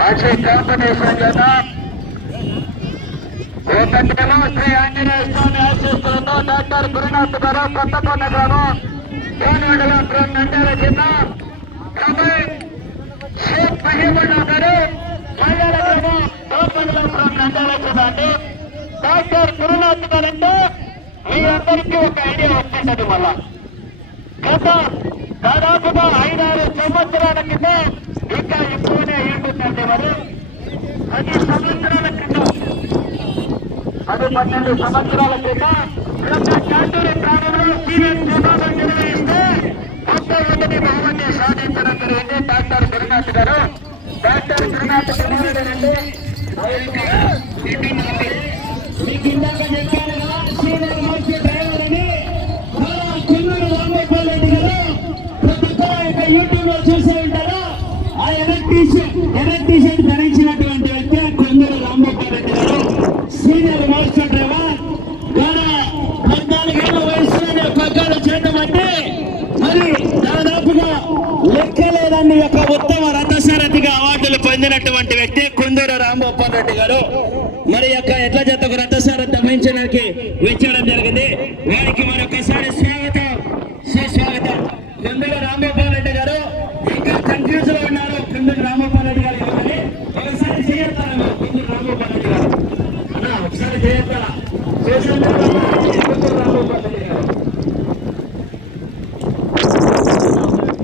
మంచి కాంబినేషన్ జత. ఒకటేమో శ్రీ ఆంజనేయ స్వామి ఆశిస్తులతో డాక్టర్ గురునాథ్ గారు కొత్తకొండ గ్రామం కోనగల నంద్యాల జిల్లా. సమయం షేక్ మహీబుల్లా గారు. మల్లెల గ్రామం తోపగలాపురం నంద్యాల జిల్లా అండి. డాక్టర్ గురునాథ్ గారు అంటే మీ అందరికీ ఒక ఐడియా వస్తుంటది మళ్ళా. గత దాదాపుగా ఐదారు సంవత్సరాల కింద పది సంవత్సరాల క్రితం పది పన్నెండు సంవత్సరాల క్రితం యొక్క గ్రామంలో సీరియస్ విభాగం నిర్వహిస్తే ముప్పై ఒకటి బహుమతి సాధించడం జరిగింది డాక్టర్ గురునాథ్ గారు డాక్టర్ గురునాథ్ కుమారుడు మీకు ఇందాక చెప్పాను సీనియర్ మోస్ట్ డ్రైవర్ అని చిన్నూరు రామగోపాల్ రెడ్డి గారు ప్రతి ఒక్కరు యూట్యూబ్లో చూసే ఉంటారు ఆ చేయడం అంటే మరి దాదాపుగా లెక్క లేదండి యొక్క ఉత్తమ రథసారథిగా అవార్డులు పొందినటువంటి వ్యక్తి కుందూరు రాంగోపాల్ రెడ్డి గారు. మరి యొక్క ఎట్లా చేత ఒక రథసారథి వహించడానికి వెచ్చడం జరిగింది. వారికి మరొకసారి స్వాగతం. సుస్వాగతం. కుందూరు రాంగోపాల్